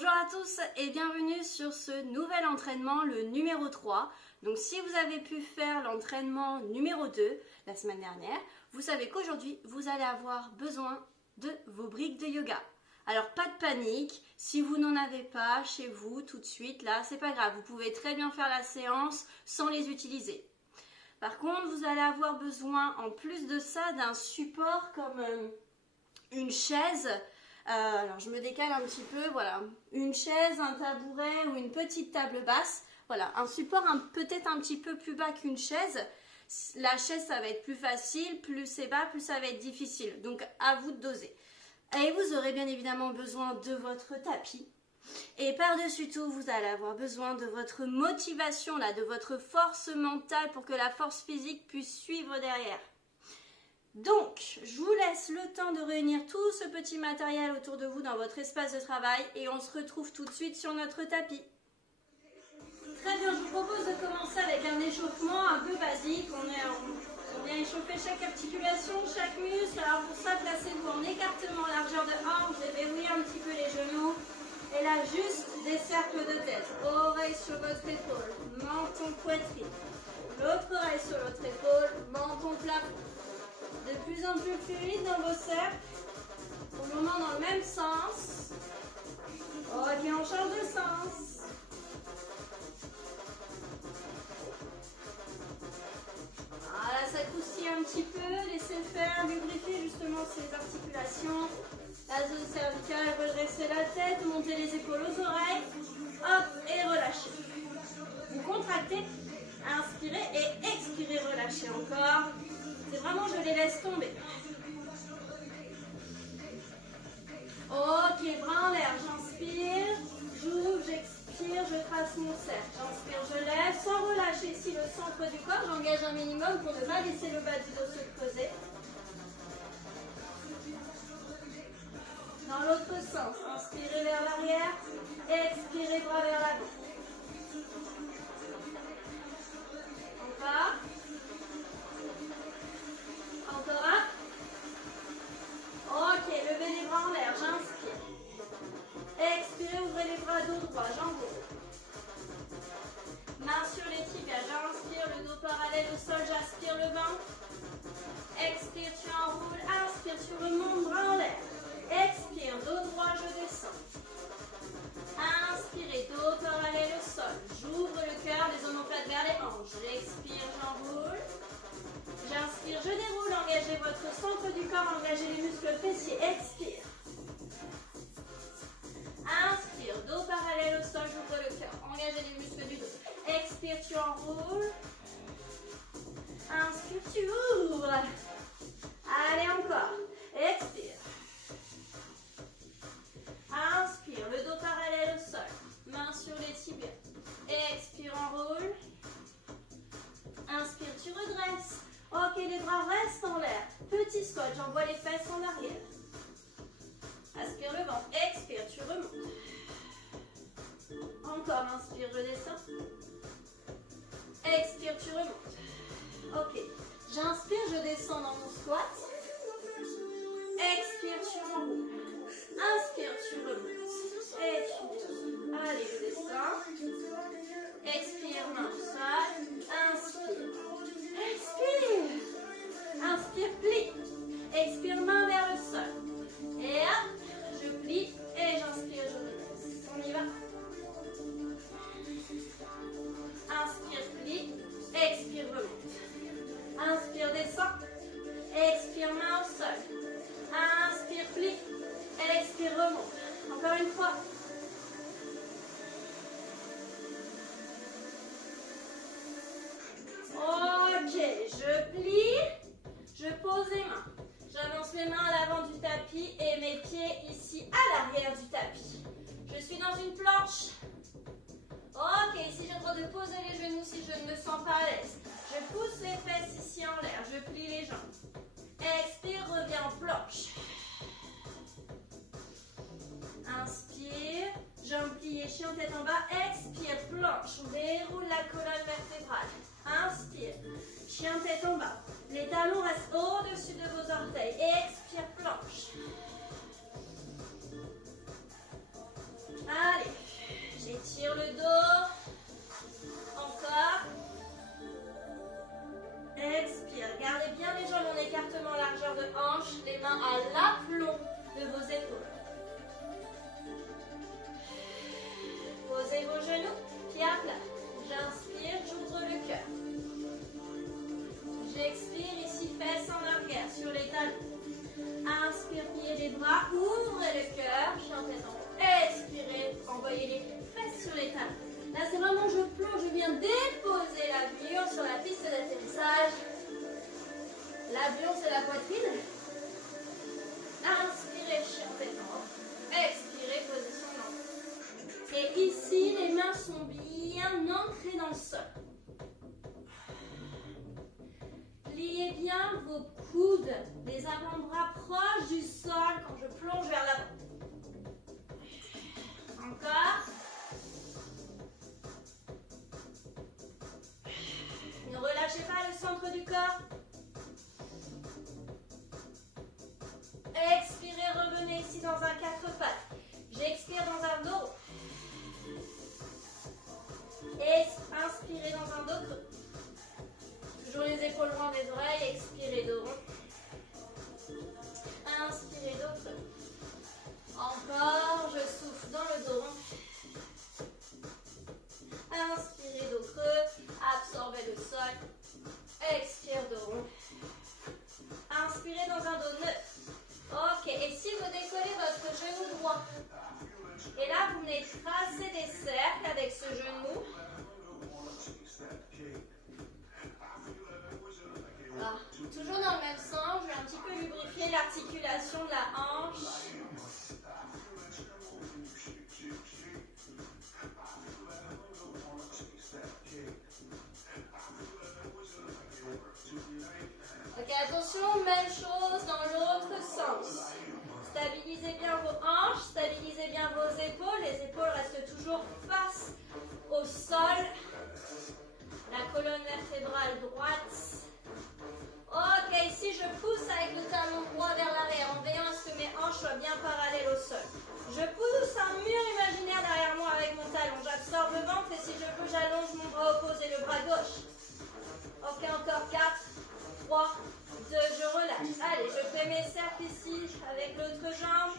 Bonjour à tous et bienvenue sur ce nouvel entraînement, le numéro 3. Donc si vous avez pu faire l'entraînement numéro 2 la semaine dernière, vous savez qu'aujourd'hui vous allez avoir besoin de vos briques de yoga. Alors pas de panique, si vous n'en avez pas chez vous tout de suite, là c'est pas grave, vous pouvez très bien faire la séance sans les utiliser. Par contre, vous allez avoir besoin en plus de ça d'un support comme une chaise. Alors je me décale un petit peu, voilà, une chaise, un tabouret ou une petite table basse, voilà, un support peut-être un petit peu plus bas qu'une chaise. La chaise ça va être plus facile, plus c'est bas, plus ça va être difficile, donc à vous de doser. Et vous aurez bien évidemment besoin de votre tapis. Et par-dessus tout, vous allez avoir besoin de votre motivation, là, de votre force mentale pour que la force physique puisse suivre derrière. Donc, je vous laisse le temps de réunir tout ce petit matériel autour de vous dans votre espace de travail et on se retrouve tout de suite sur notre tapis. Très bien, je vous propose de commencer avec un échauffement un peu basique. On vient échauffer chaque articulation, chaque muscle. Alors pour ça, placez-vous en écartement, largeur de hanche, déverrouillez un petit peu les genoux. Et là, juste des cercles de tête. Oreille sur votre épaule, menton, poitrine. L'autre oreille sur l'autre épaule, menton, plafond. De plus en plus fluide dans vos cercles. Pour le moment, dans le même sens. Ok, on change de sens. Voilà, ça croustille un petit peu. Laissez faire, lubrifier justement ces articulations. La zone cervicale, redressez la tête, montez les épaules aux oreilles. Hop, et relâchez. Vous contractez, inspirez et expirez, relâchez encore. C'est vraiment, je les laisse tomber. Ok, bras en l'air, j'inspire, j'ouvre, j'expire, je trace mon cercle. J'inspire, je lève, sans relâcher ici le centre du corps. J'engage un minimum pour ne pas laisser le bas du dos se creuser. Dans l'autre sens, inspirez vers l'arrière, expirez, bras vers l'avant. Encore. Encore un. Ok, levez les bras en l'air, j'inspire. Expirez, ouvrez les bras, dos droit, jambes hautes. Main sur les tibias, j'inspire, le dos parallèle au sol, j'aspire le ventre. Expire, tu enroules, inspire, tu remontes, bras en l'air. Expire, dos droit, je descends. Inspirez, dos parallèle au sol. J'ouvre le cœur, les omoplates vers les hanches. J'expire, j'enroule. J'inspire, je déroule, engagez votre centre du corps, engagez les muscles fessiers, expire. Inspire, dos parallèle au sol, j'ouvre le cœur, engagez les muscles du dos. Expire, tu enroules. Inspire, tu ouvres. Allez, encore. Expire. Inspire, le dos parallèle au sol, main sur les tibias. Expire, enroule. Inspire, tu redresses. Ok, les bras restent en l'air. Petit squat, j'envoie les fesses en arrière. Aspire le ventre. Expire, tu remontes. Encore, inspire, je descends. Expire, tu remontes. Ok, j'inspire, je descends dans mon squat. Expire, tu enroules. Inspire, tu remontes. Et tu descends. Allez, je descends. Expire, main au sol. Inspire. Expire. Inspire, plie. Expire, main vers le sol. Et hop, je plie et j'inspire, je redresse. On y va. Inspire, plie. Expire, remonte. Inspire, descend. Expire, main au sol. Inspire, plie. Expire, remonte. Encore une fois. Ok, je plie, je pose les mains. J'avance mes mains à l'avant du tapis et mes pieds ici à l'arrière du tapis. Je suis dans une planche. Ok, ici j'ai le droit de poser les genoux si je ne me sens pas à l'aise. Je pousse les fesses ici en l'air, je plie les jambes. Expire, reviens en planche. Inspire, jambes pliées, chien tête en bas. Expire, planche, déroule la colonne vertébrale. Inspire, chien tête en bas. Les talons restent au-dessus de vos orteils. Expire, planche. Allez. mains à l'aplomb de vos épaules. Posez vos genoux, pieds à plat. J'inspire, j'ouvre le cœur. J'expire, ici, fesses en arrière sur les talons. Inspire, pliez les bras, ouvrez le cœur, chantez en haut. Expirez, envoyez les fesses sur les talons. Là, c'est vraiment je plonge, je viens déposer l'avion sur la piste d'atterrissage. L'avion, c'est la poitrine. Inspirez, chantez en haut. Expirez, position non. Et ici, les mains sont bien ancrées dans le sol. Pliez bien vos coudes, les avant-bras proches du sol quand je plonge vers l'avant. Encore. Ne relâchez pas le centre du corps. Expirez, revenez ici dans un 4 pattes. J'expire dans un dos rond. Et inspirez dans un dos creux. Toujours les épaules loin des oreilles, expirez dos rond. Inspirez dos creux. Encore, je souffle dans le dos rond. Inspirez dos creux, absorbez le sol. Expire dos rond. Inspirez dans un dos neuf. Ok, et si vous décollez votre genou droit, et là vous venez tracer des cercles avec ce genou. Ah, toujours dans le même sens, je vais un petit peu lubrifier l'articulation de la hanche. Ok, attention, même chose dans l'autre sens. Stabilisez bien vos hanches, stabilisez bien vos épaules. Les épaules restent toujours face au sol. La colonne vertébrale droite. Ok, ici je pousse avec le talon droit vers l'arrière en veillant à ce que mes hanches soient bien parallèles au sol. Je pousse un mur imaginaire derrière moi avec mon talon. J'absorbe le ventre et si je peux, j'allonge mon bras opposé, le bras gauche. Ok, encore 4, 3, 2, je relâche. Allez, je fais mes cercles ici avec l'autre jambe.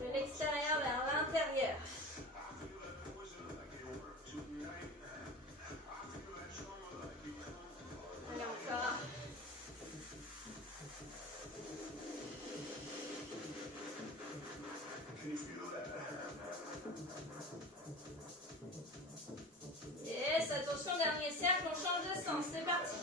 De l'extérieur vers l'intérieur. Allez, encore. Yes, attention, dernier cercle, on change de sens, c'est parti.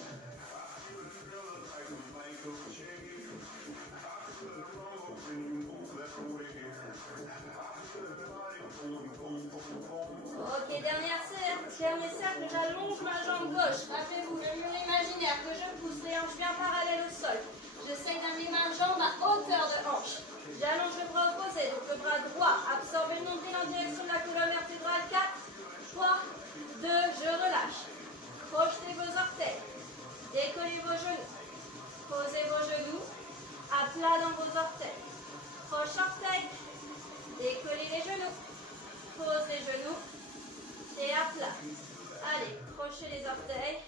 Ok, dernier cercle, j'allonge ma jambe gauche. Rappelez-vous, le mur imaginaire que je pousse, les hanches bien parallèles au sol. J'essaye d'amener ma jambe à hauteur de hanche. J'allonge le bras opposé, donc le bras droit. Absorbez le nombril en direction de la colonne vertébrale. 4, 3, 2, je relâche. Projetez vos orteils. Décollez vos genoux. Posez vos genoux à plat dans vos orteils. Croche orteil. Décollez les genoux. Pose les genoux. Et à plat. Allez, crochez les orteils.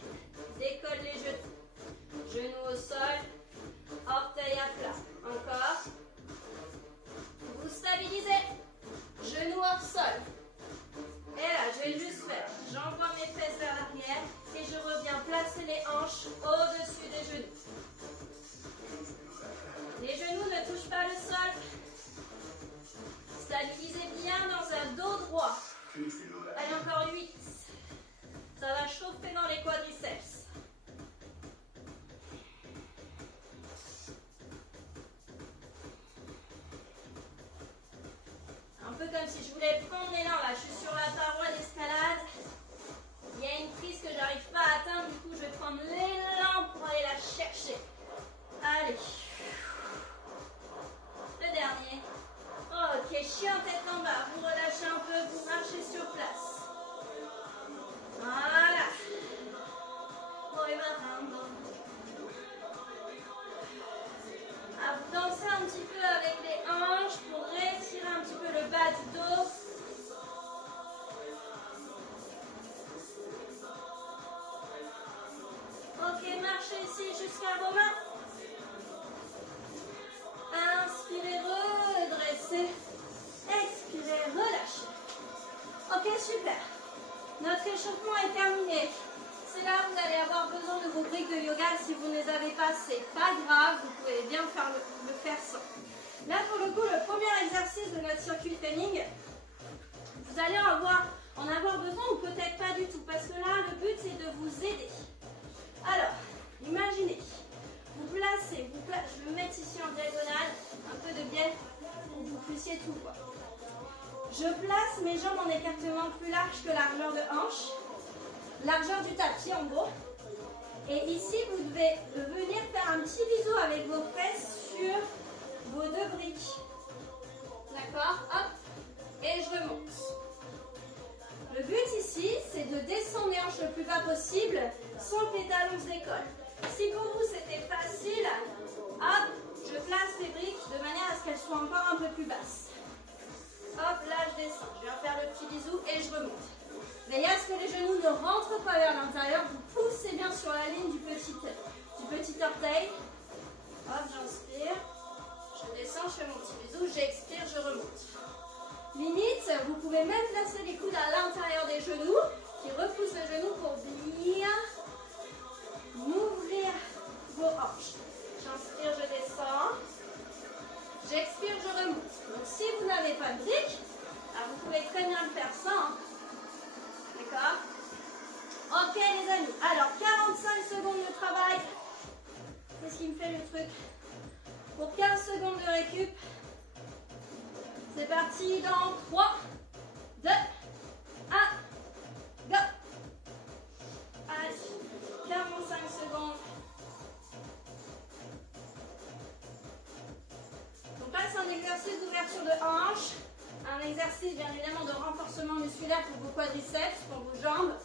Décolle les genoux. Genoux au sol. Orteils à plat. Encore. Vous stabilisez. Genoux hors sol. Et là, je vais juste faire. J'envoie mes fesses vers l'arrière. Et je reviens placer les hanches au-dessus des genoux. Les genoux ne touchent pas le sol. Stabilisez bien dans un dos droit. Allez, encore 8. Ça va chauffer dans les quadriceps. Un peu comme si je voulais prendre l'élan là. Je suis sur la paroi d'escalade. Il y a une prise que j'arrive pas à atteindre. Du coup, je vais prendre l'élan pour aller la chercher. Allez. Le dernier. Ok, chien tête en bas. Vous relâchez un peu, vous marchez sur place. Voilà. À vous danser un petit peu avec les hanches pour retirer un petit peu le bas du dos. Ok, marchez ici jusqu'à vos mains. Votre échauffement est terminé. C'est là où vous allez avoir besoin de vos briques de yoga. Si vous ne les avez pas, c'est pas grave. Vous pouvez bien le faire sans. Là, pour le coup, le premier exercice de notre circuit training, vous allez en avoir besoin ou peut-être pas du tout. Parce que là, le but, c'est de vous aider. Alors, imaginez, vous placez, je vais me mettre ici en diagonale, un peu de biais pour que vous puissiez tout voir. Je place mes jambes en écartement plus large que largeur de hanche, largeur du tapis en gros. Et ici, vous devez venir faire un petit bisou avec vos fesses sur vos deux briques. D'accord? Hop. Et je remonte. Le but ici, c'est de descendre les hanches le plus bas possible sans que les talons se décollent. Si pour vous c'était facile, hop, je place les briques de manière à ce qu'elles soient encore un peu plus basses. Hop, là je descends. Je viens faire le petit bisou et je remonte. Veillez à ce que les genoux ne rentrent pas vers l'intérieur. Vous poussez bien sur la ligne du petit orteil. Hop, j'inspire. Je descends, je fais mon petit bisou. J'expire, je remonte. Limite, vous pouvez même placer les coudes à l'intérieur des genoux, qui repoussent le genou pour bien ouvrir vos hanches. J'inspire, je descends. J'expire, je remonte. Donc si vous n'avez pas de briques, vous pouvez très bien le faire sans. Hein. D'accord? Ok les amis. Alors 45 secondes de travail. Qu'est-ce qui me fait le truc? Pour 15 secondes de récup. C'est parti dans 3, 2, 1, go. Allez, 45 secondes. Donc là, c'est un exercice d'ouverture de hanche. Un exercice, bien évidemment, de renforcement musculaire pour vos quadriceps, pour vos jambes.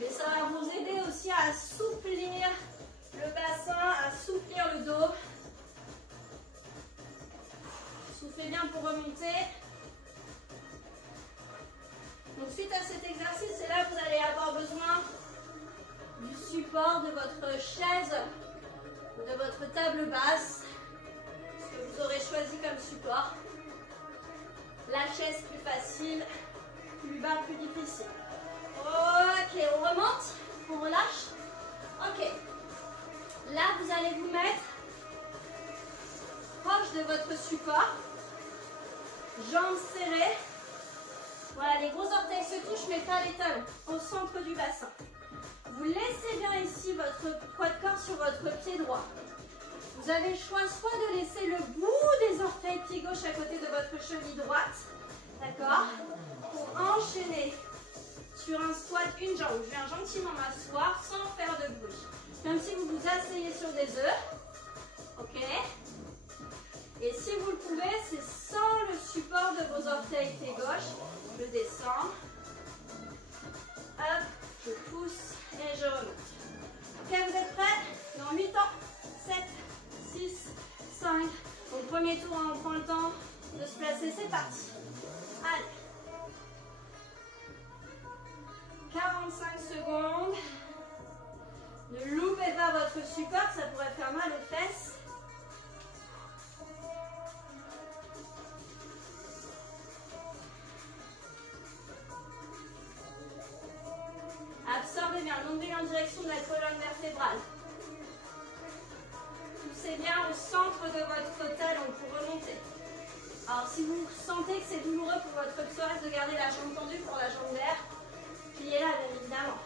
Mais ça va vous aider aussi à assouplir le bassin, à assouplir le dos. Soufflez bien pour remonter. Donc suite à cet exercice, c'est là que vous allez avoir besoin du support de votre chaise ou de votre table basse, ce que vous aurez choisi comme support. La chaise plus facile, plus bas plus difficile. Ok, on remonte, on relâche. Ok, là vous allez vous mettre proche de votre support. Jambes serrées. Voilà, les gros orteils se touchent, mais pas les talons. Au centre du bassin. Vous laissez bien ici votre poids de corps sur votre pied droit. Vous avez le choix soit de laisser le bout des orteils pied gauche à côté de votre cheville droite. D'accord? Pour enchaîner sur un squat, une jambe. Je viens gentiment m'asseoir sans faire de bruit. Comme si vous vous asseyez sur des œufs. Ok? Et si vous le pouvez, c'est sans le support de vos orteils pied gauche. Je descends. Hop, je pousse et je remonte. Ok, vous êtes prêts? Dans 8 ans. 7, 6, 5. Au premier tour, on prend le temps de se placer. C'est parti. Allez. 45 secondes. Ne loupez pas votre support, ça pourrait faire mal aux fesses. Absorbez bien, longez en direction de la colonne vertébrale. Poussez bien au centre de votre talon pour remonter. Alors si vous sentez que c'est douloureux pour votre psoas de garder la jambe tendue pour la jambe d'air, pliez-la bien évidemment.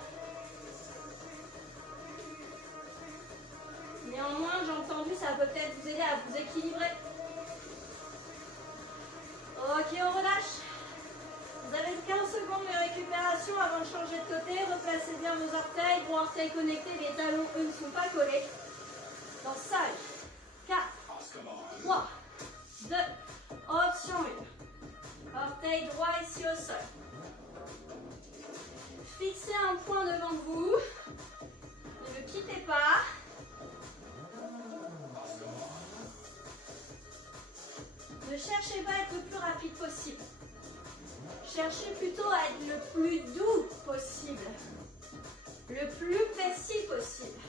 Néanmoins, jambe tendue, ça peut peut-être vous aider à vous équilibrer. Ok, on relâche. Vous avez 15 secondes de récupération avant de changer de côté. Replacez bien vos orteils. Gros orteils connectés, les talons, eux, ne sont pas collés. Dans 5, 4, 3, 2, option 1. Orteil droit ici au sol. Fixez un point devant vous. Ne le quittez pas. Ne cherchez pas à être le plus rapide possible. Cherchez plutôt à être le plus doux possible. Le plus précis possible.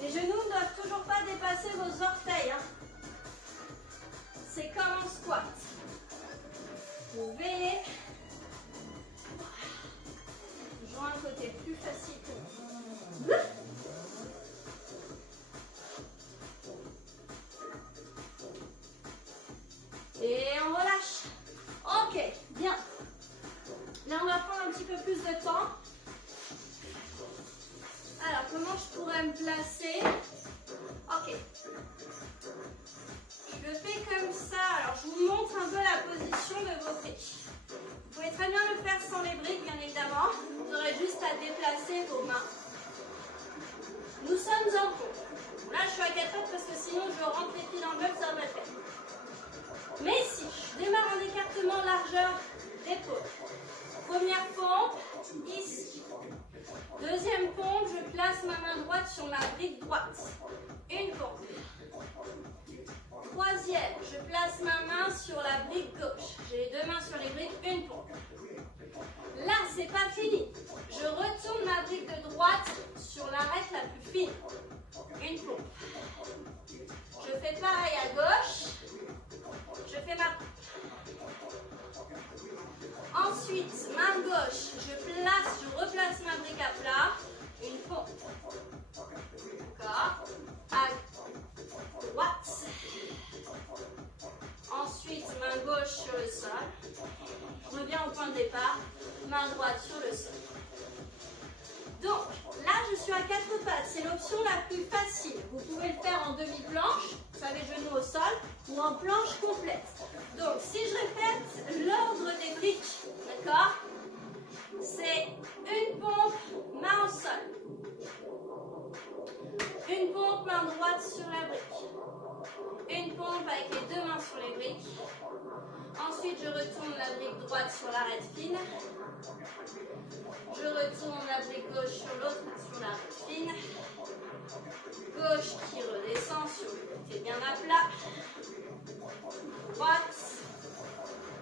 Les genoux ne doivent toujours pas dépasser vos orteils. Hein. C'est comme un squat. Vous veillez placer. Ok. Je le fais comme ça. Alors, je vous montre un peu la position de vos briques. Vous pouvez très bien le faire sans les briques, bien évidemment. Vous aurez juste à déplacer vos mains. Nous sommes en pont. Là, je suis à 4 pattes parce que sinon, je rentre les pieds dans le meuble, ça va pas le faire. Mais ici, je démarre en écartement largeur d'épaule. Première pompe, ici. Deuxième pompe, je place ma main droite sur ma brique droite. Une pompe. Troisième, je place ma main sur la brique gauche. J'ai les deux mains sur les briques, une pompe. Là, c'est pas fini. Je retourne ma brique de droite sur l'arête la plus fine. Une pompe. Je fais pareil à gauche. Je fais ma pompe. Ensuite, main gauche, je replace ma brique à plat. Une pompe. D'accord. À droite. Ensuite, main gauche sur le sol. Je reviens au point de départ. Main droite sur le sol. Donc, là, je suis à 4 pattes. C'est l'option la plus facile. Vous pouvez le faire en demi-planche, vous savez, genoux au sol, ou en planche complète. Donc, si je répète l'ordre des briques, d'accord? C'est une pompe, main au sol. Une pompe, main droite sur la brique. Une pompe avec les deux mains sur les briques. Ensuite, je retourne la brique droite sur l'arête fine. Je retourne la brique gauche sur l'autre, sur l'arête fine. Gauche qui redescend sur le côté bien à plat. Droite.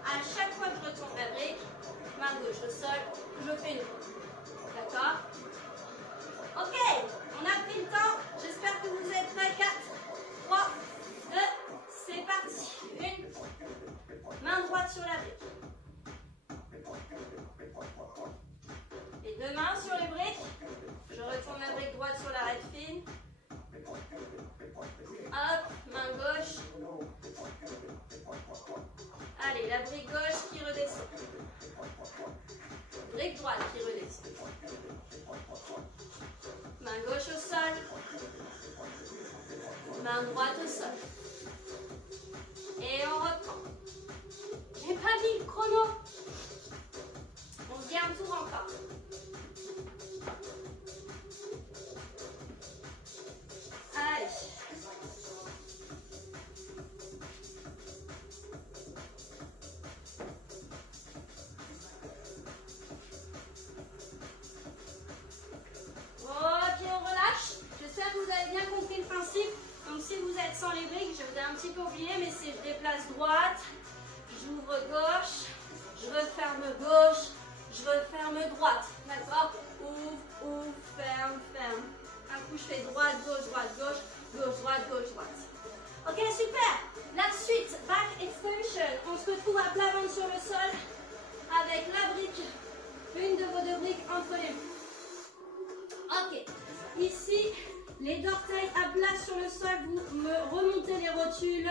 À chaque fois que je retourne la brique, main gauche au sol, je fais une pompe. D'accord? Ok, on a pris le temps. J'espère que vous êtes prêts. 4, 3, 2, c'est parti. Une, main droite sur la brique. Les deux mains sur les briques. Je retourne la brique droite sur l'arête fine. Hop, main gauche. Allez, la brique gauche qui redescend. Brique droite qui redescend. Main gauche au sol. Main droite au sol. Et on reprend. J'ai pas mis le chrono. On se dit un tour encore. Allez. Ok, on relâche. J'espère que vous avez bien compris le principe. Donc si vous êtes sans les briques, je vous ai un petit peu oublié, mais c'est je déplace droite, j'ouvre gauche, je referme gauche, je referme droite. D'accord? Ouvre, ferme, ferme. Un coup, je fais droite, gauche, gauche, droite, droite. Ok, super. La suite, back extension. On se retrouve à plat ventre sur le sol avec la brique, une de vos deux briques entre les mains. Ok, ici, les orteils à plat sur le sol, vous me remontez les rotules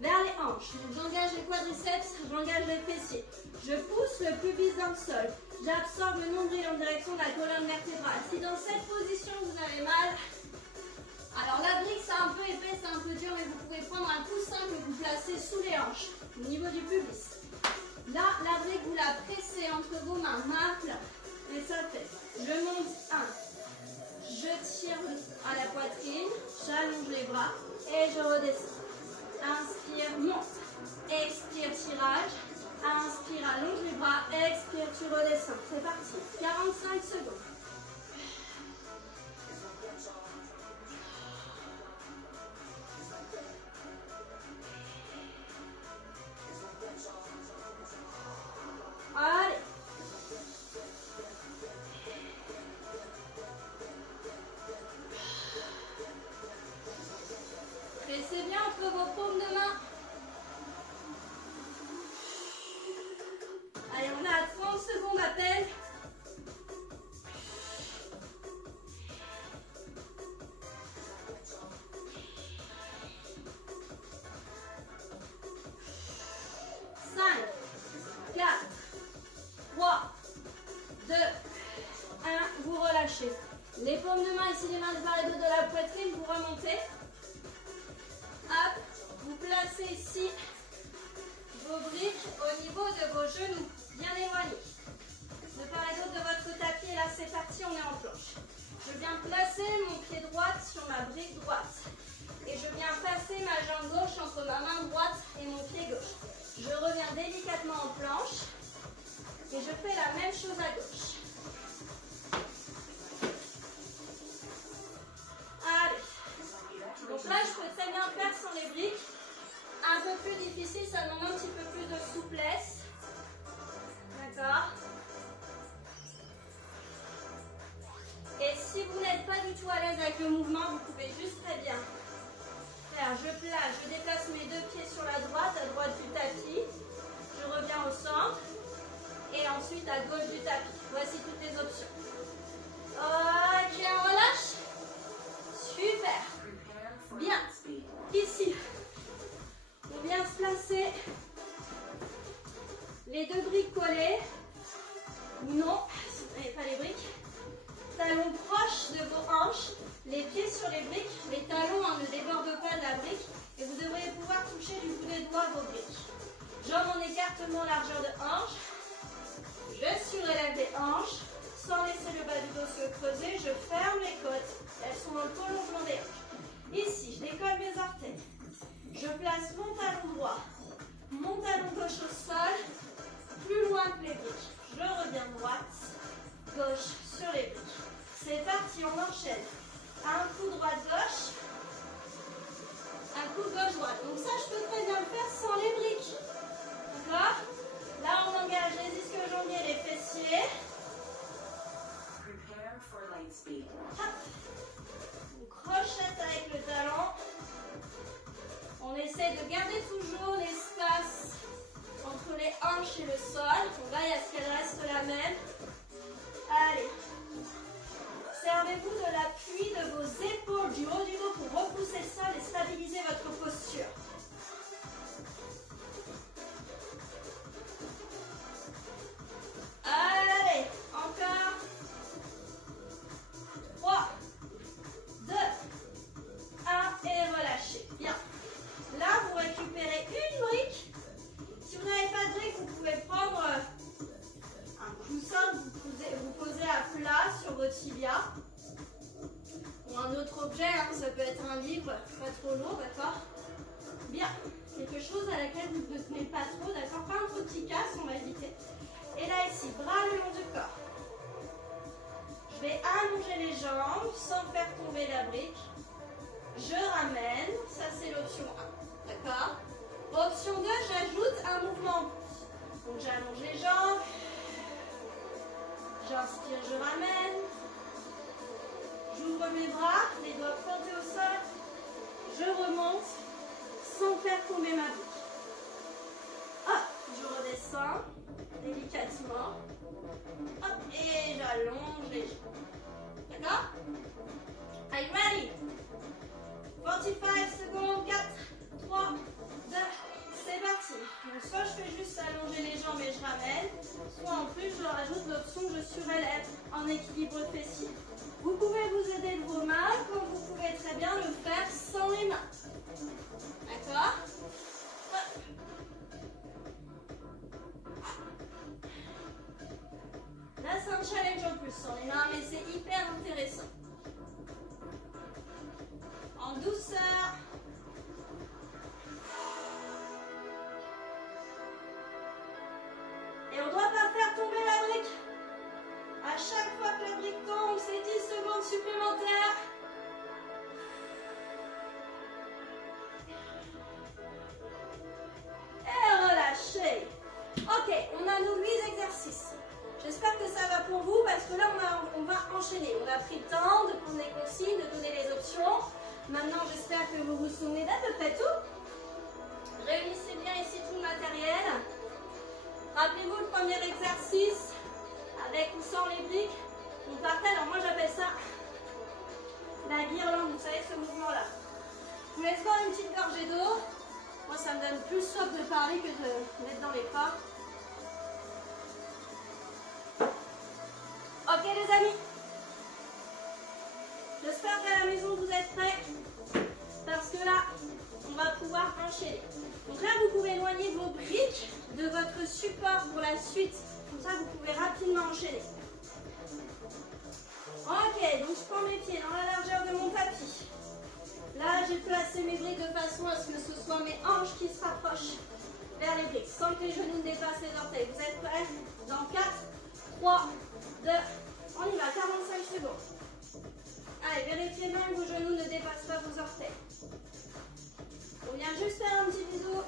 vers les hanches. Donc j'engage les quadriceps, j'engage les fessiers. Je pousse le pubis dans le sol. J'absorbe le nombril en direction de la colonne vertébrale. Si dans cette position vous avez mal, alors la brique c'est un peu épais, c'est un peu dur, mais vous pouvez prendre un coussin que vous placez sous les hanches, au niveau du pubis. Là, la brique, vous la pressez entre vos mains, main à plat. Et ça fait, je monte 1, je tire à la poitrine, j'allonge les bras et je redescends. Inspire, monte. Expire, tirage. Inspire, allonge les bras. Expire, tu redescends. C'est parti. 45 secondes. Allez. Pressez bien entre vos paumes de main. Allez, on est à 30 secondes à peine. Les paumes de main ici, les mains séparées de poitrine, vous remontez. Hop, vous placez ici vos briques au niveau de vos genoux, bien éloignés. De part et d'autre de votre tapis, et là c'est parti, on est en planche. Je viens placer mon pied droit sur ma brique droite. Et je viens passer ma jambe gauche entre ma main droite et mon pied gauche. Je reviens délicatement en planche. Et je fais la même chose à gauche. Allez. Donc là, je peux très bien faire sans les briques. Un peu plus difficile, ça demande un petit peu plus de souplesse. D'accord. Et si vous n'êtes pas du tout à l'aise avec le mouvement, vous pouvez juste très bien faire, je déplace mes deux pieds sur la droite, à droite du tapis. Je reviens au centre. Et ensuite à gauche du tapis. Voici toutes les options. Ok, on relâche. Super. Bien. Ici, on vient se placer. Les deux briques collées. Ou non, si vous n'avez pas les briques. Talons proches de vos hanches. Les pieds sur les briques. Les talons ne débordent pas de la brique. Et vous devriez pouvoir toucher du bout des doigts vos briques. Jambes en écartement, largeur de hanche. Je surélève les hanches, sans laisser le bas du dos se creuser, je ferme les côtes, elles sont dans le prolongement des hanches. Ici, je décolle mes orteils, je place mon talon droit, mon talon gauche au sol, plus loin que les briques. Je reviens droite, gauche sur les briques. C'est parti, on enchaîne. Un coup droite-gauche, un coup gauche-droite. Donc ça, je peux très bien le faire sans les briques. D'accord ? Là, on engage les ischio-jambiers, les fessiers. Hop. On crochette avec le talon. On essaie de garder toujours l'espace entre les hanches et le sol. On veille à ce qu'elle reste la même. Allez. Servez-vous de l'appui de vos épaules, du haut du dos pour repousser le sol et stabiliser votre posture. Allez, encore. 3, 2, 1 et relâchez. Bien. Là, vous récupérez une brique. Si vous n'avez pas de brique, vous pouvez prendre un coussin, vous posez à plat sur votre tibia. Ou un autre objet, hein, ça peut être un livre, pas trop lourd, d'accord? Bien. Quelque chose à laquelle vous ne tenez pas trop, d'accord? Pas un trop petit casse, on va éviter. Et là, ici, bras le long du corps. Je vais allonger les jambes sans faire tomber la brique. Je ramène. Ça, c'est l'option 1. D'accord? Option 2, j'ajoute un mouvement. Donc, j'allonge les jambes. J'inspire, je ramène. J'ouvre mes bras, les doigts plantés au sol. Je remonte sans faire tomber ma brique. Hop, je redescends. Délicatement. Hop, et j'allonge les jambes. D'accord? Are you ready? 45 secondes, 4, 3, 2, c'est parti. Donc soit je fais juste allonger les jambes et je ramène, soit en plus je rajoute l'option je surélève en équilibre fessier. Vous pouvez vous aider de vos mains, comme vous pouvez très bien le faire sans les mains. D'accord? Là, c'est un challenge en plus sur les mains, mais c'est hyper intéressant. En douceur. Et on ne doit pas faire tomber la brique. À chaque fois que la brique tombe, c'est 10 secondes supplémentaires. Et relâchez. Ok, on a nos 8 exercices. J'espère que ça va pour vous parce que là on va enchaîner. On a pris le temps de prendre les consignes, de donner les options. Maintenant j'espère que vous vous souvenez d'à peu près tout. Réunissez bien ici tout le matériel. Rappelez-vous le premier exercice avec ou sans les briques. On partait, alors moi j'appelle ça la guirlande, vous savez ce mouvement là. Je vous laisse boire une petite gorgée d'eau. Moi ça me donne plus soif de parler que de mettre dans les pas. Ok les amis, j'espère qu'à la maison vous êtes éloignez vos briques de votre support pour la suite. Comme ça, vous pouvez rapidement enchaîner. Ok, donc je prends mes pieds dans la largeur de mon tapis. Là, j'ai placé mes briques de façon à ce que ce soit mes hanches qui se rapprochent vers les briques, sans que les genoux ne dépassent les orteils. Vous êtes prêts? Dans 4, 3, 2, on y va, 45 secondes. Allez, vérifiez bien que vos genoux ne dépassent pas vos orteils. On vient juste faire un petit bisou.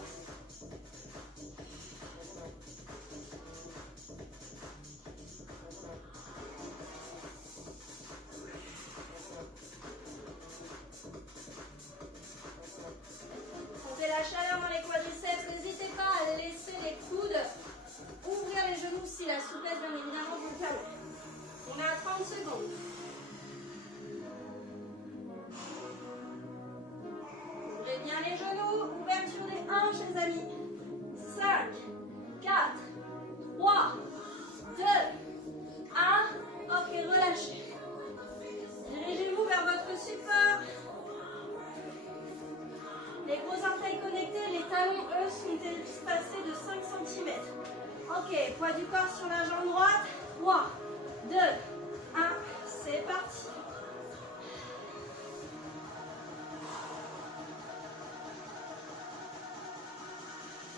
Sentez la chaleur dans les quadriceps. N'hésitez pas à laisser les coudes ouvrir les genoux si la souplesse, bien évidemment, vous le permet. On est à 30 secondes. Ouvrez bien les genoux. Ouverture des hanches, les amis. 5, 4, 3, 2, 1. Ok, relâchez. Dirigez-vous vers votre support. Les gros orteils connectés, les talons, eux, sont espacés de 5 cm. Ok, poids du corps sur la jambe droite. 3, 2, 1, c'est parti.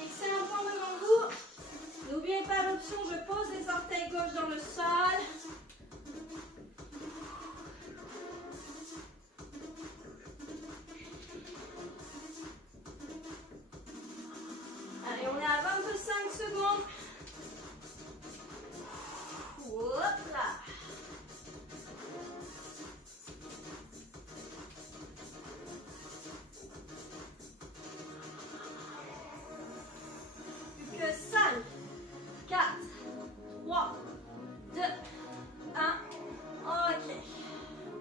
Fixez un point devant vous. N'oubliez pas l'option, je pose les orteils gauche dans le sol. Allez, on est à 25 secondes. Hop là. Plus que 5, 4, 3, 2, 1. Ok.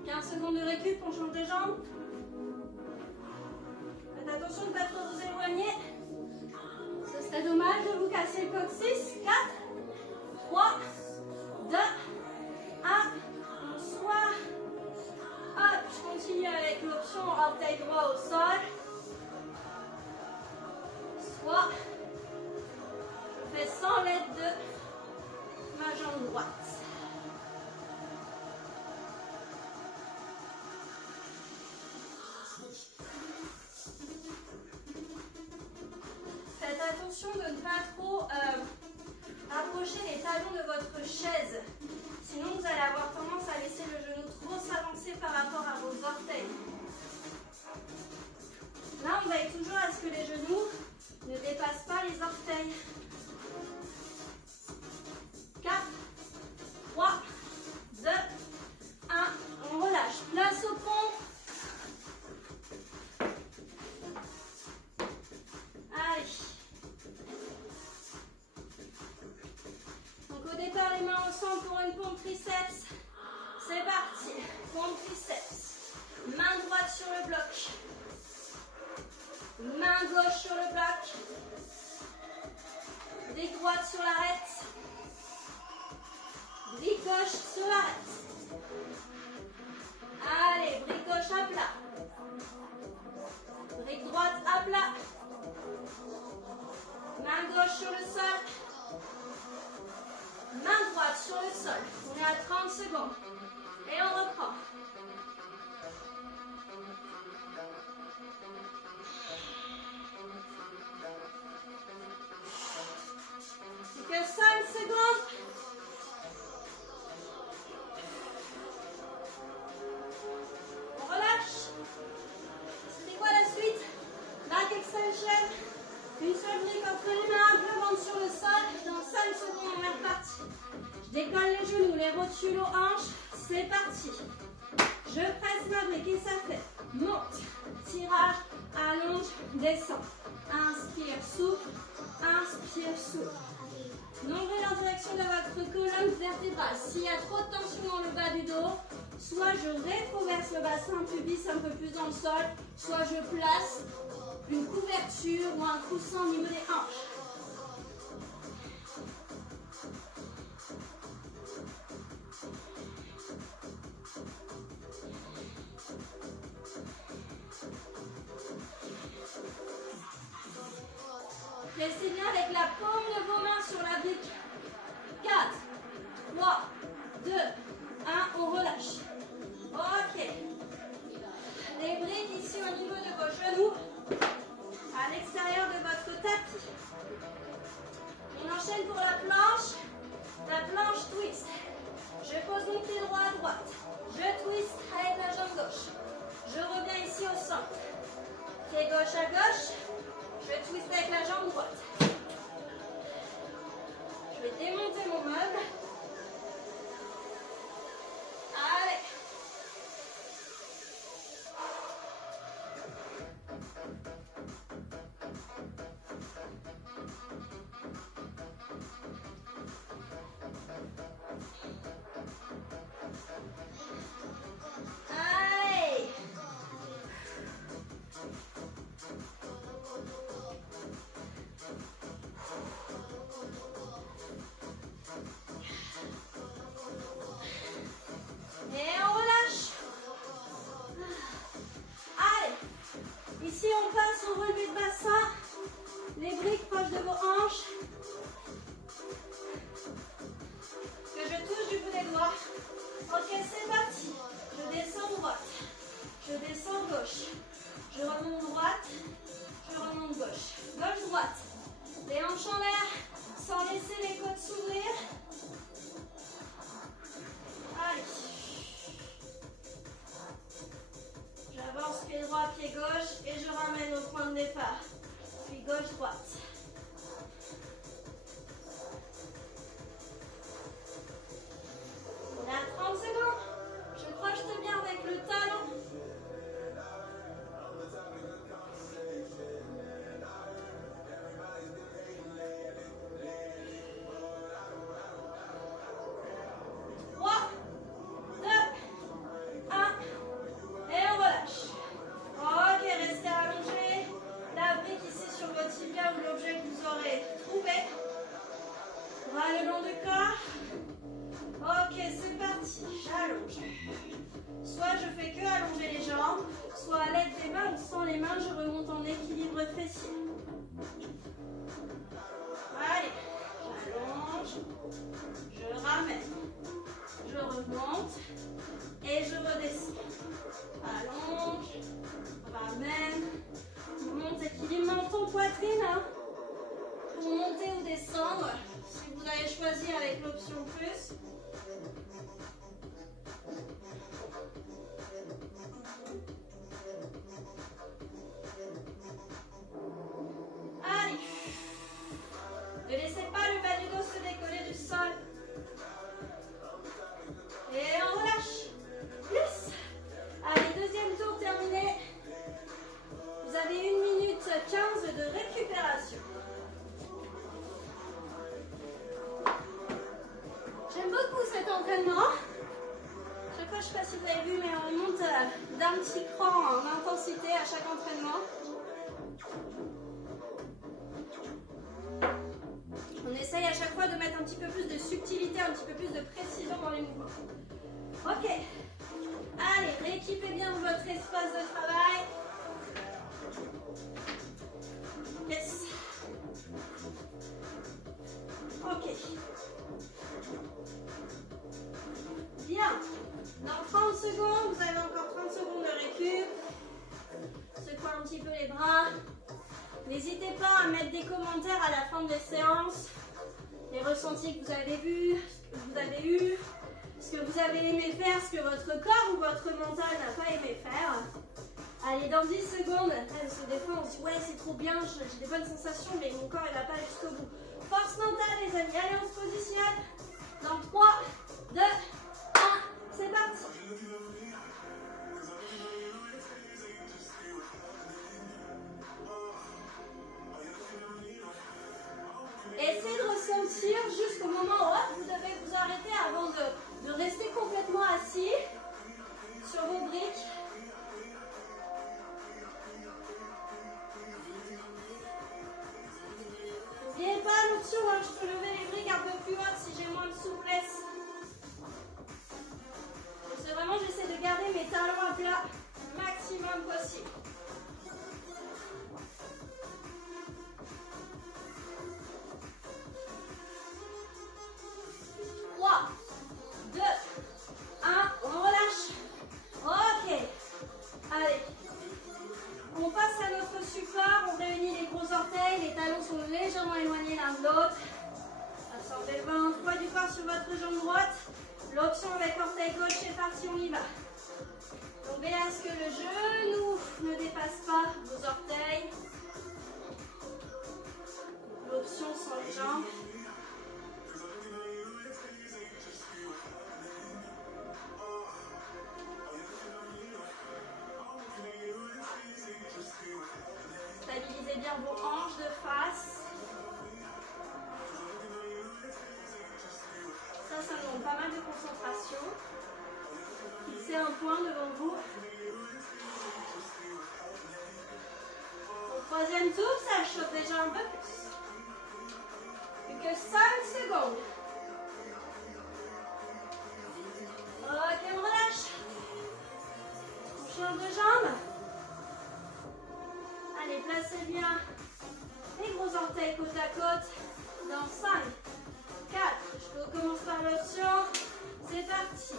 15 secondes de récup, on change de jambe. Faites attention de ne pas trop vous éloigner. Ce serait dommage de vous casser le coccyx. 4, 3, 2, 1. On soit. Hop, je continue avec l'option orteil droit au sol. Soit. Je fais sans l'aide de ma jambe droite. Faites attention de ne pas trop approcher les talons de votre chaise. Sinon, vous allez avoir tendance à laisser le genou trop s'avancer par rapport à vos orteils. Là, on veille toujours à ce que les genoux ne dépassent pas les orteils. 4, 3, 2, 1. On relâche. Place au pont. Allez. Donc au départ, les mains au centre pour une pompe triceps. C'est parti. Pompe triceps. Main droite sur le bloc. Main gauche sur le bloc. Brique droite sur l'arête. Brique gauche sur l'arête. Allez, brique gauche à plat. Brique droite à plat. Main gauche sur le sol. Main droite sur le sol. On est à 30 secondes. Et on reprend. Plus que 5 secondes. On relâche. C'était quoi la suite? Back extension. Une seule brique entre les mains, le ventre sur le sol. Dans 5 secondes, on est reparti. Je décolle les genoux, les rotules aux hanches. C'est parti. Je presse ma brique et ça fait monte, tirage, allonge, descend. Inspire, souffle. Inspire, souffle. Nombril en direction de votre colonne vertébrale. S'il y a trop de tension dans le bas du dos, soit je rétroverse le bassin pubis un peu plus dans le sol, soit je place une couverture ou un coussin au niveau des hanches. Restez bien avec la paume de vos mains sur la brique. 4, 3, 2, 1, on relâche. Ok. Les briques ici au niveau de vos genoux, à l'extérieur de votre tapis. On enchaîne pour la planche twist. Je pose mon pied droit à droite. Je twist avec la jambe gauche. Je reviens ici au centre. Pied gauche à gauche. Je twist avec la jambe droite. Je vais démonter mon meuble. Allez. Allez. Et on relâche. Allez. Ici, on passe au relevé de bassin. Les briques proches de vos hanches. Que je touche du bout des doigts. Ok, c'est parti. Je descends droite. Je descends gauche. Je remonte droite. Je remonte gauche. Gauche, droite. Les hanches en l'air sans laisser les côtes s'ouvrir. Allez. J'avance pied droit, pied gauche et je ramène au point de départ. Puis gauche, droite. On a 30 secondes. Je croche bien avec le talon. Soit je fais que allonger les jambes, soit à l'aide des mains ou sans les mains, je remonte en équilibre fessier. Allez, j'allonge, je ramène, je remonte et je redescends. Allonge, ramène, monte, équilibre menton, poitrine. Hein, pour monter ou descendre, si vous allez choisir avec l'option plus. Allez. Ne laissez pas le bas du dos se décoller du sol. Et on relâche. Yes. Allez, deuxième tour terminé. Vous avez 1 minute 15 de récupération. J'aime beaucoup cet entraînement. Chaque fois, je ne sais pas si vous avez vu, mais on monte d'un petit cran en intensité à chaque entraînement. On essaye à chaque fois de mettre un petit peu plus de subtilité, un petit peu plus de précision dans les mouvements. Ok. Allez, rééquipez bien votre espace de travail. Yes. Ok. Bien. Dans 30 secondes, vous avez encore 30 secondes de récup. Secouez un petit peu les bras. N'hésitez pas à mettre des commentaires à la fin des séances. Les ressentis que vous avez vus, ce que vous avez eu, ce que vous avez aimé faire, ce que votre corps ou votre mental n'a pas aimé faire. Allez, dans 10 secondes, parce que des fois on se dit ouais c'est trop bien, j'ai des bonnes sensations, mais mon corps il va pas jusqu'au bout. Force mentale les amis, allez on se positionne. Dans 3, 2, 1, c'est parti. Essayez de ressentir jusqu'au moment où vous devez vous arrêter avant de rester complètement assis sur vos briques. N'oubliez pas l'option, hein, je peux lever les briques un peu plus hautes si j'ai moins de souplesse. C'est vraiment, j'essaie de garder mes talons à plat le maximum possible. support, on réunit les gros orteils, les talons sont légèrement éloignés l'un de l'autre. Absorbez le ventre, poids du corps sur votre jambe droite. L'option avec orteil gauche, c'est parti, on y va. Donc veillez à ce que le genou ne dépasse pas vos orteils. L'option sans les jambes. Stabilisez bien vos hanches de face. Ça demande pas mal de concentration. Fixez un point devant vous. Au troisième tour, ça chauffe déjà un peu plus. Plus que 5 secondes. Ok, on relâche. On change de jambe. Allez, placez bien les gros orteils côte à côte. Dans 5, 4, je recommence par l'option. C'est parti.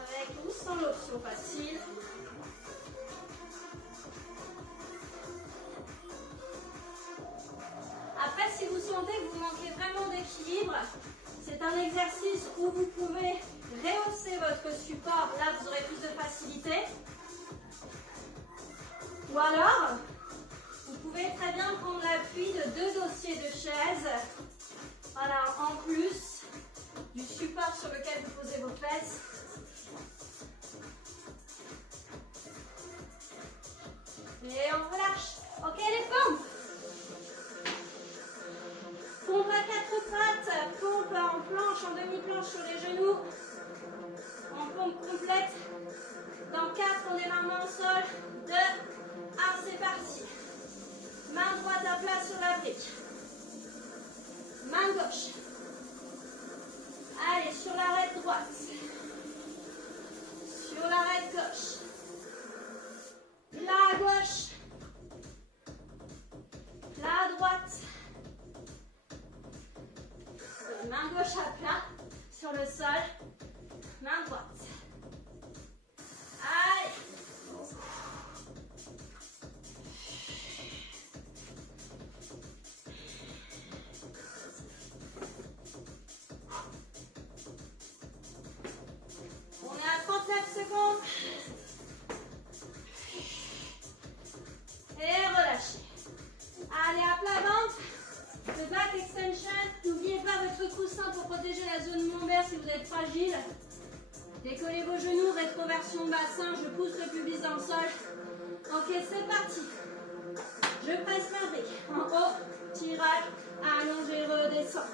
Avec ou sans l'option facile. Après, si vous sentez que vous manquez vraiment d'équilibre, c'est un exercice où vous pouvez rehausser votre support. Là, vous aurez plus de facilité. Ou alors, vous pouvez très bien prendre l'appui de 2 dossiers de chaise. Voilà, en plus du support sur lequel vous posez vos fesses. Et on relâche. Ok, les pompes. Pompe à 4 pattes, pompe en planche, en demi-planche sur les genoux. En pompe complète. Dans 4, on est main au sol. 2, 1, c'est parti. Main droite à plat sur la brique. Main gauche. Allez, sur l'arête droite. Sur l'arête gauche. La gauche. La droite. Main gauche à plat sur le sol. Main droite. Allez. On est à 39 secondes. Et relâchez. Allez, à plat ventre. Le back extension. N'oubliez pas votre coussin pour protéger la zone lombaire si vous êtes fragile. Décollez vos genoux, rétroversion de bassin. Je pousse le pubis dans le sol. Ok, c'est parti. Je presse ma brique. En haut, tirage, allongé, redescend.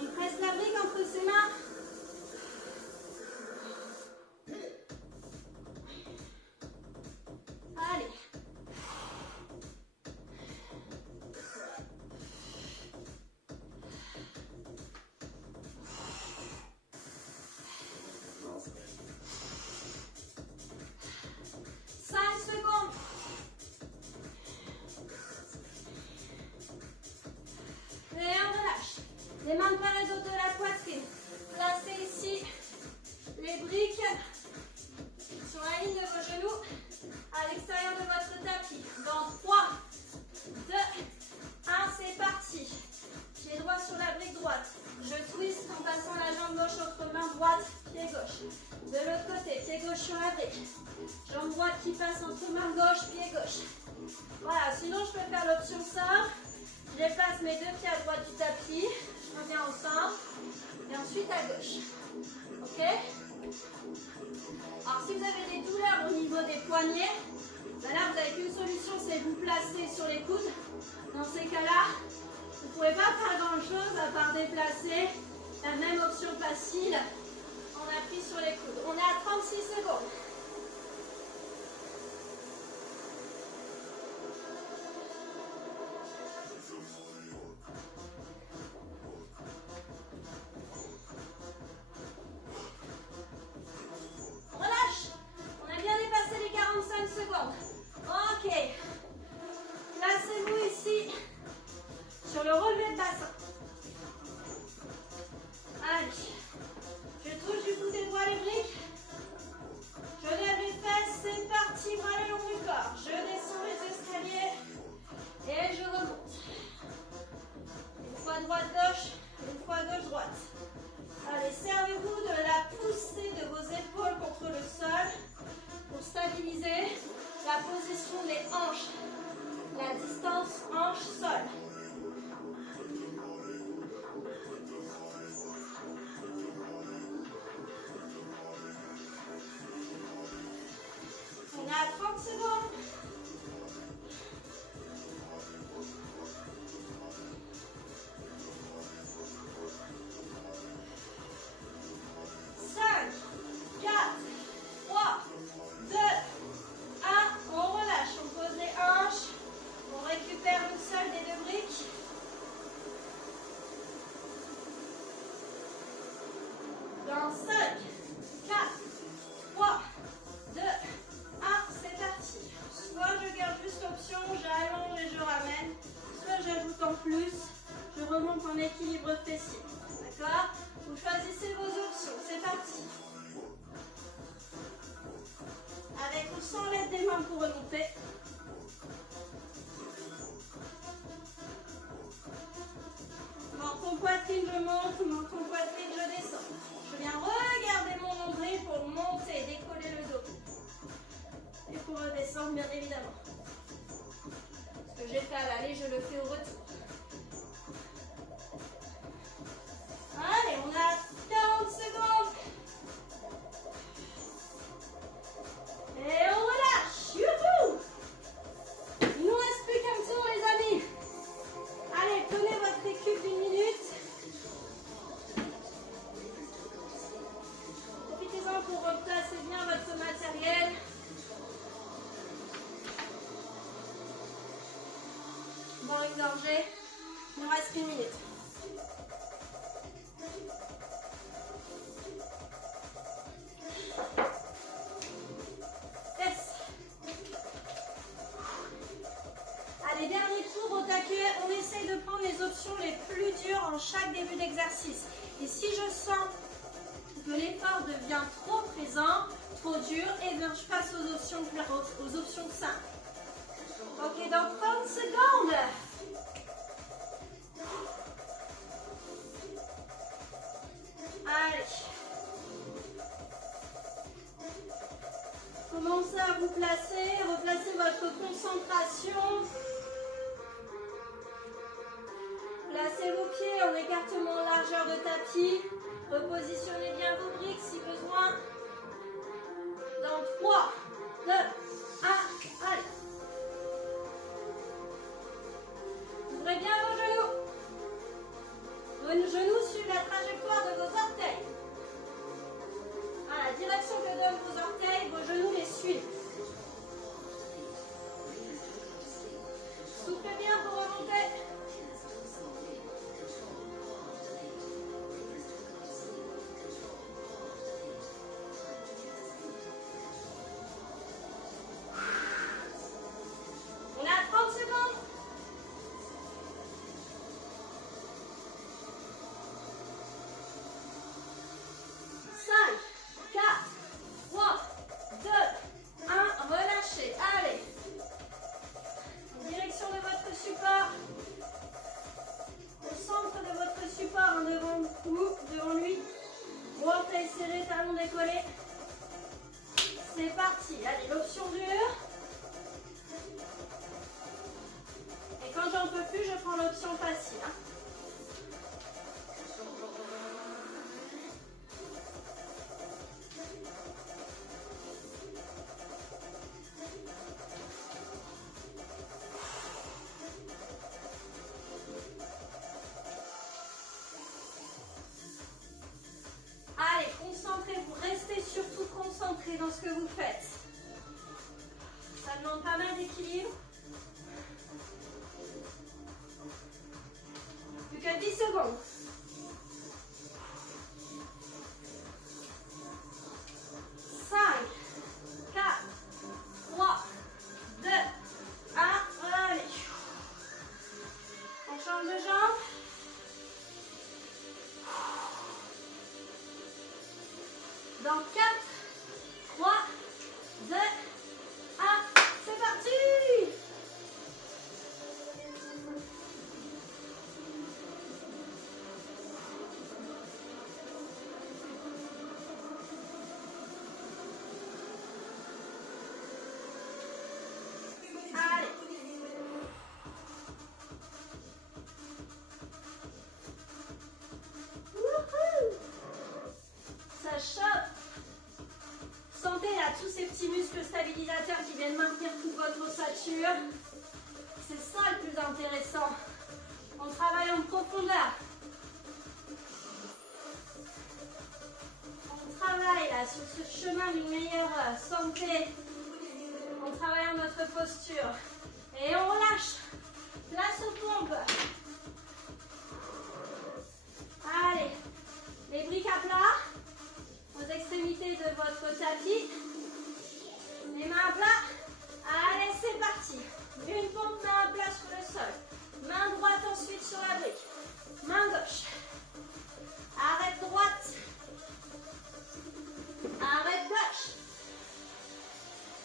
On presse la brique entre ses mains. Allez. Les mains par les dos de la poitrine. Placez ici les briques sur la ligne de vos genoux à l'extérieur de votre tapis. Dans 3, 2, 1, c'est parti. Pied droit sur la brique droite. Je twist en passant la jambe gauche entre main droite, pied gauche. De l'autre côté, pied gauche sur la brique. Jambe droite qui passe entre main gauche, pied gauche. Voilà, sinon je peux faire l'option simple. Je déplace mes 2 pieds à droite du tapis. Je reviens au centre. Et ensuite à gauche. Ok? Alors si vous avez des douleurs au niveau des poignets, ben là vous n'avez qu'une solution, c'est vous placer sur les coudes. Dans ces cas-là, vous ne pouvez pas faire grand-chose à part déplacer. La même option facile, on appuie sur les coudes. On est à 36 secondes. On est à 30 secondes. 5, 4, 3, 2, 1. On relâche, on pose les hanches. On récupère une seule des deux briques. Dans 5, 4, 3, 2, 1, c'est parti. Soit je garde juste l'option, j'allonge et je ramène, soit j'ajoute en plus, je remonte en équilibre fessier. D'accord? Vous choisissez vos options, c'est parti. Avec ou sans l'aide des mains pour remonter. Menton poitrine, je monte, menton poitrine, je descends. Je viens regarder mon nombril pour monter, décoller le dos. Et pour redescendre, bien évidemment. Ce que j'ai fait à l'aller, je le fais au retour. Allez, on a 40 secondes. Et on relâche. Youhou! Il nous reste plus qu'un tour, les amis. Allez, prenez votre récup d'une minute. Profitez-en pour replacer bien votre matériel. Bon, une gorgée. Il nous reste une minute. Yes. Allez, dernier tour au taquet. On essaye de prendre les options les plus dures en chaque début d'exercice. Et si je sens que l'effort devient trop présent, trop dur, et bien je passe aux options simples. Ok, dans 30 secondes. Allez. Commencez à vous placer, replacez votre concentration. Placez vos pieds en écartement largeur de tapis. Repositionnez bien vos briques si besoin. Dans 3, 2, 1, allez. Ouvrez bien vos genoux. Vos genoux suivent la trajectoire de vos orteils. La direction que donnent vos orteils, vos genoux les suivent. Soufflez bien pour remonter. On est à 30 secondes. Serré, talon décollé. C'est parti. Allez, l'option dure. Et quand j'en peux plus, je prends l'option facile. Allez, concentrez-vous, restez surtout concentrés dans ce que vous faites. Ça demande pas mal d'équilibre. Plus que 10 secondes. 5, 4, 3, 2, 1, allez. On change de jambe. Dans 4, 3, 2, 1, c'est parti! Allez. posture. C'est ça le plus intéressant. On travaille en profondeur. On travaille là sur ce chemin d'une meilleure santé. En travaillant notre posture. Et on relâche. Place aux pompes. Allez. Les briques à plat. Aux extrémités de votre tapis. Les mains à plat. Allez, c'est parti. Une pompe, main à plat sur le sol. Main droite ensuite sur la brique. Main gauche. Arrête droite. Arrête gauche.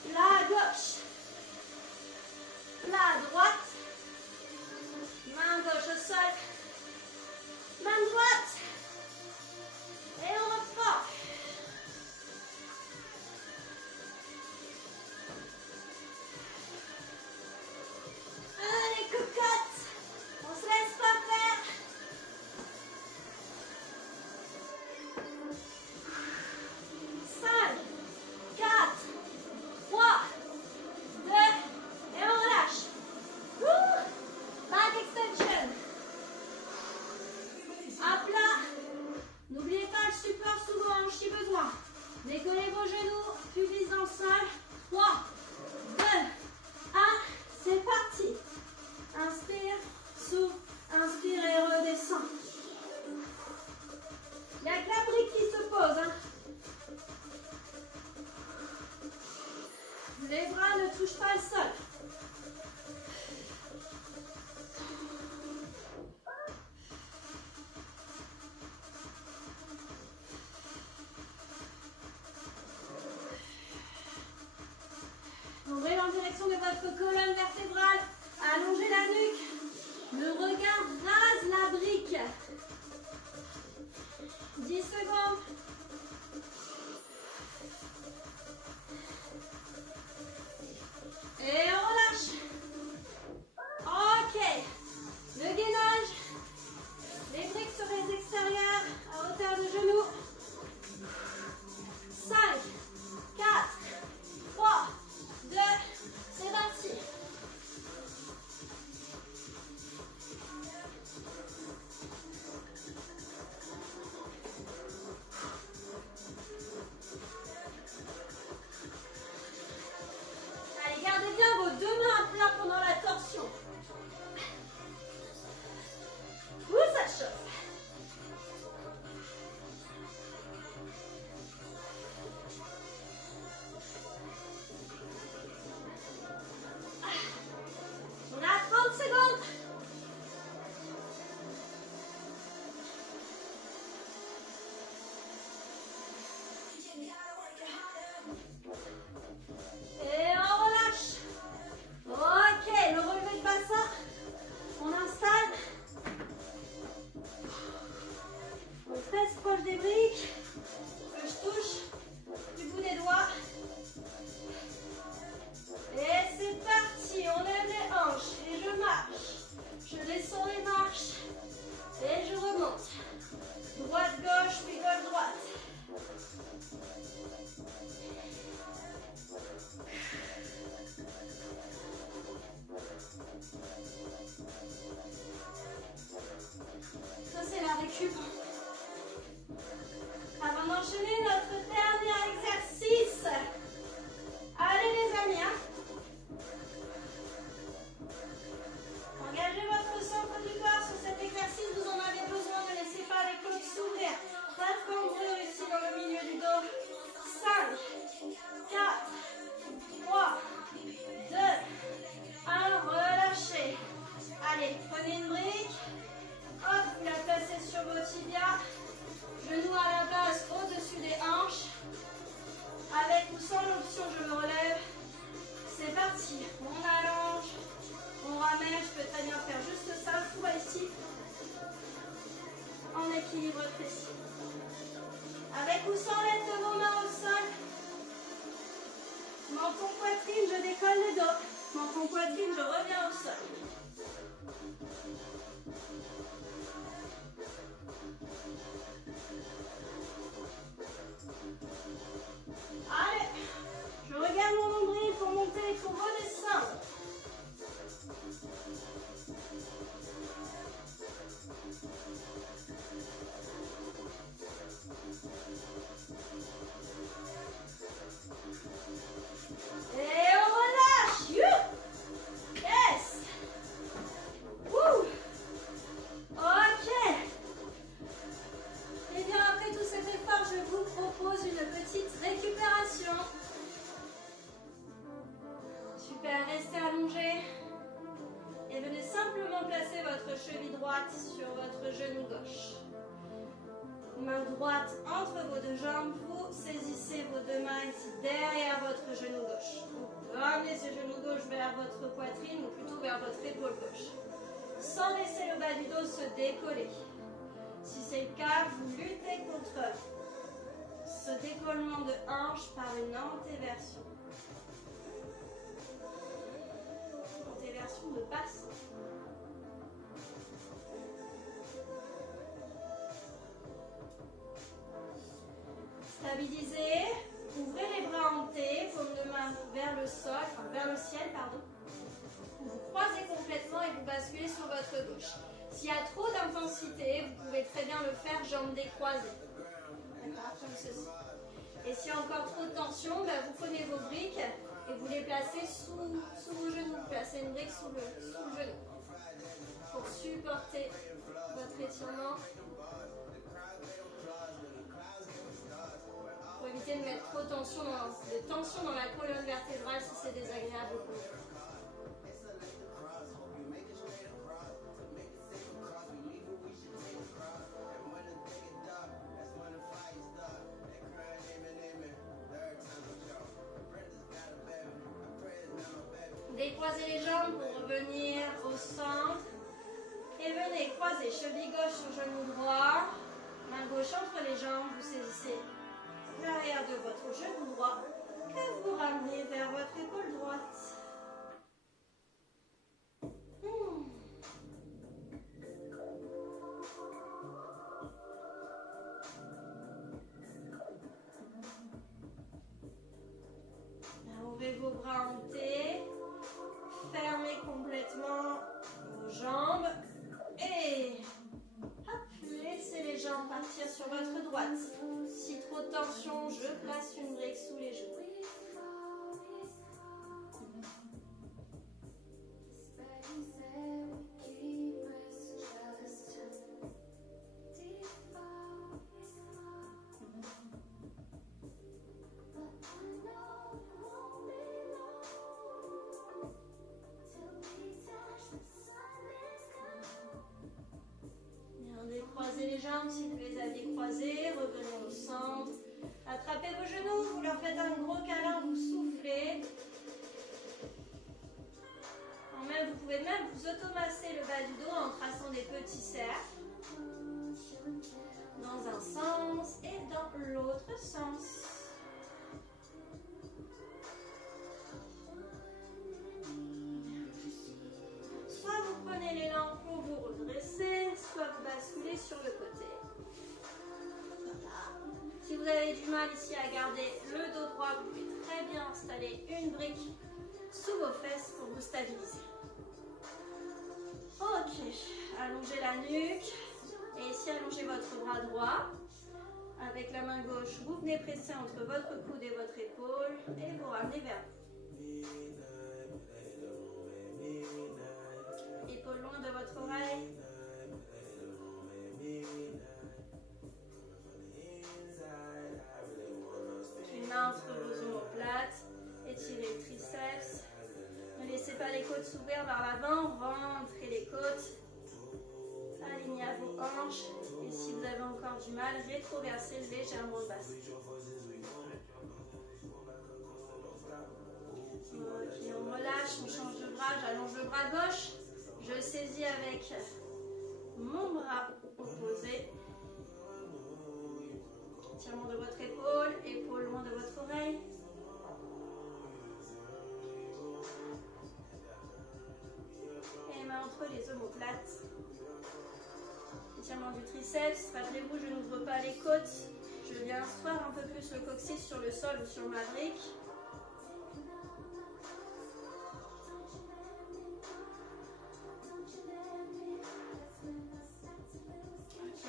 Plat gauche. Plat droite. Main gauche au sol. Main droite. Et on reprend. Allez, cocotte. On se laisse pas faire. Cinq, 4, 3, 2, et on relâche. Back extension. À plat. N'oubliez pas le support sous vos hanches si besoin. Décollez vos genoux, pubis dans le sol. 3, 2, 1, c'est parti. Inspire, souffle, inspire et redescend. Il n'y a que la brique qui se pose. Hein. Les bras ne touchent pas le sol. Ouvrez en direction de votre colonne vertébrale. Allongez la nuque. Le regard rase la brique. 10 secondes. Et on relâche. Ok. Le gainage. Les briques sur les extérieurs à hauteur de genoux. 5, 4, 3, 2, c'est parti. Allez, gardez bien vos deux mains à plat pendant la torsion. Ouh, ça chauffe. On a 30 secondes. Et on relâche. Ok, le relevé de bassin. On installe. On presse proche des briques. Que je touche du bout des doigts. Et c'est parti. On lève les hanches et je marche. Je descends les marches et je remonte. Droite, gauche, puis gauche, droite. Ça, c'est la récup. Avant d'enchaîner notre dernier exercice. Allez les amis, hein. Engagez votre centre du corps sur cet exercice, vous en avez besoin, ne laissez pas les côtes s'ouvrir. Pas de cambrure ici dans le milieu du dos. 5, 4, 3, 2, 1, relâchez. Allez, prenez une brique. Hop, vous la placez sur vos tibias. Genoux à la base au-dessus des hanches. Avec ou sans l'option, je me relève. C'est parti. On allonge. On ramène. Je peux très bien faire juste ça. Tout va ici. En équilibre précis. Avec ou sans l'aide de vos mains au sol. Menton poitrine, je décolle le dos. Menton poitrine, je reviens au sol. Allez, je regarde mon nombril pour monter et pour redescendre. droite entre vos deux jambes, vous saisissez vos deux mains ici derrière votre genou gauche. Vous ramenez ce genou gauche vers votre poitrine ou plutôt vers votre épaule gauche. Sans laisser le bas du dos se décoller. Si c'est le cas, vous luttez contre ce décollement de hanche par une antéversion. Antéversion de bassin. Stabilisez, ouvrez les bras en T, paume de main vers le sol, enfin vers le ciel, pardon. Vous vous croisez complètement et vous basculez sur votre gauche. S'il y a trop d'intensité, vous pouvez très bien le faire jambes décroisées. D'accord, comme ceci. Et s'il y a encore trop de tension, ben vous prenez vos briques et vous les placez sous vos genoux. Placez une brique sous le genou pour supporter votre étirement. Pour éviter de mettre trop de tension dans la colonne vertébrale si c'est désagréable pour vous. Décroisez les jambes pour revenir au centre. Et venez croiser cheville gauche sur genou droit. Main gauche entre les jambes, vous saisissez l'arrière de votre genou droit que vous ramenez vers votre épaule droite. Ouvrez vos bras en T. Fermez complètement vos jambes. Et hop, laissez les jambes partir sur votre droite. Si trop de tension, je place une brique sous les genoux. Croisez les jambes si vous les aviez croisées, revenez au centre. Attrapez vos genoux, vous leur faites un gros câlin, vous soufflez. Vous pouvez même vous automasser le bas du dos en traçant des petits cercles. Dans un sens et dans l'autre sens. Soit vous prenez l'élan pour vous redresser, soit vous basculez sur le côté. Voilà. Si vous avez du mal ici à garder le dos droit, vous pouvez très bien installer une brique sous vos fesses pour vous stabiliser. Ok, allongez la nuque et ici allongez votre bras droit. Avec la main gauche, vous venez presser entre votre coude et votre épaule et vous ramenez vers vous. Épaule loin de votre oreille. Une main entre vos omoplates. Étirez le triceps. Ne laissez pas les côtes s'ouvrir vers l'avant. Rentrez les côtes. Alignez à vos hanches. Et si vous avez encore du mal, rétroversez légèrement le bassin. Ok, on relâche, on change de bras. J'allonge le bras gauche. Je saisis avec mon bras opposé. Étirement de votre épaule, épaule loin de votre oreille. Et main entre les omoplates. Étirement du triceps. Rappelez-vous, je n'ouvre pas les côtes. Je viens asseoir un peu plus le coccyx sur le sol ou sur ma brique.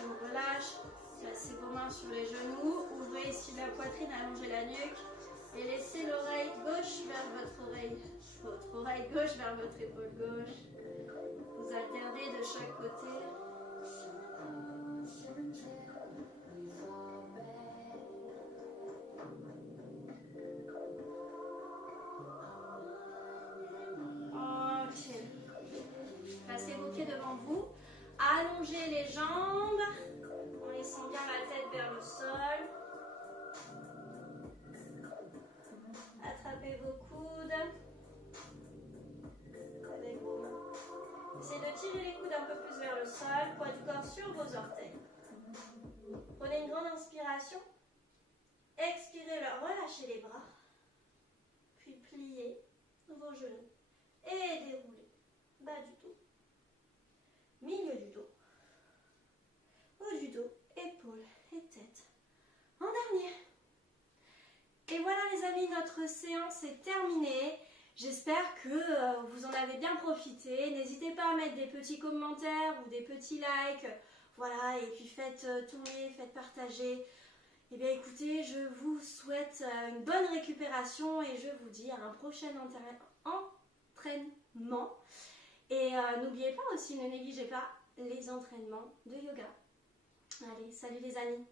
On relâche, placez vos mains sur les genoux, ouvrez ici la poitrine, allongez la nuque et laissez l'oreille gauche vers votre oreille gauche vers votre épaule gauche. Vous alternez de chaque côté. Ok. Placez vos pieds devant vous. Allongez les jambes en laissant bien la tête vers le sur vos orteils. Prenez une grande inspiration. Expirez, relâchez les bras. Puis pliez vos genoux et déroulez. Bas du dos. Milieu du dos. Haut du dos, épaules et tête. En dernier. Et voilà les amis, notre séance est terminée. J'espère que vous en avez bien profité. N'hésitez pas à mettre des petits commentaires ou des petits likes. Voilà, et puis faites tourner, faites partager. Eh bien écoutez, je vous souhaite une bonne récupération et je vous dis à un prochain entraînement. Et n'oubliez pas aussi, ne négligez pas les entraînements de yoga. Allez, salut les amis!